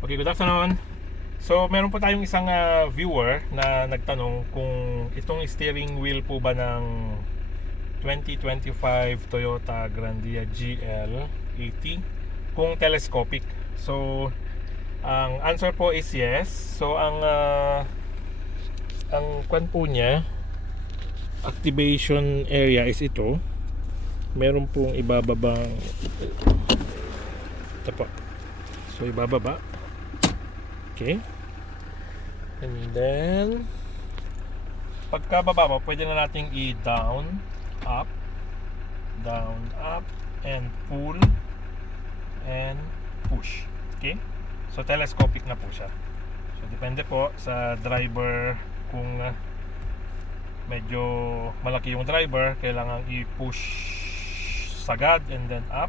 Okay, good afternoon. So, meron po tayong isang ah, viewer na nagtanong kung itong steering wheel po ba ng 2025 Toyota Grandia GL 80 kung telescopic. So, ang answer po is yes. So, ang ah, ang kwan po niya activation area is ito. Meron pong ibababang ito po. So, ibababa. Okay. And then, pagkababa mo, pwede na nating i-down, up, down, up, and pull, and push. Okay? So, telescopic na po siya. So, depende po sa driver kung uh, medyo malaki yung driver, kailangan i-push sagad and then up.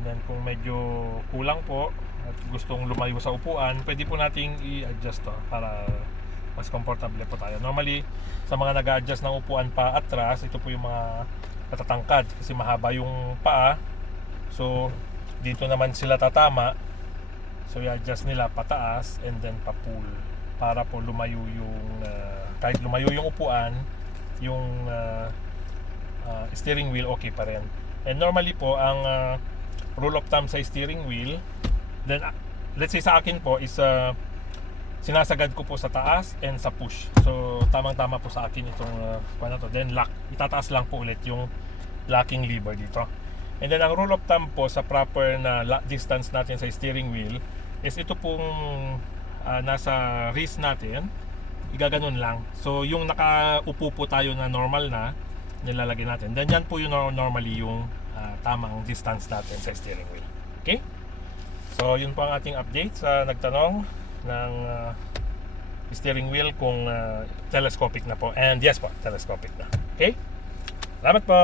And then kung medyo kulang po at gustong lumayo sa upuan, pwede po nating i-adjust to para mas comfortable po tayo. Normally, sa mga nag adjust ng upuan pa atras, ito po yung mga matatangkad kasi mahaba yung paa. So, dito naman sila tatama. So, i-adjust nila pataas and then pa-pull para po lumayo yung ah, kahit lumayo yung upuan, yung ah, ah, steering wheel okay pa rin. And normally po ang ah, rule of thumb sa steering wheel, then ah, let's say sa akin po is ah, sinasagad ko po sa taas and sa push. So tamang-tama po sa akin itong uh, ano to. Then lock. Itataas lang po ulit yung locking lever dito. And then ang rule of thumb po sa proper na lock distance natin sa steering wheel is ito pong ah, nasa wrist natin igaganon lang. So yung nakaupo po tayo na normal na nilalagay natin. Then yan po yung nor- normally yung ah, tamang distance natin sa steering wheel. Okay? So yun po ang ating update sa nagtanong ng ah, steering wheel kung ah, telescopic na po. And yes po, telescopic na. Okay? Salamat po.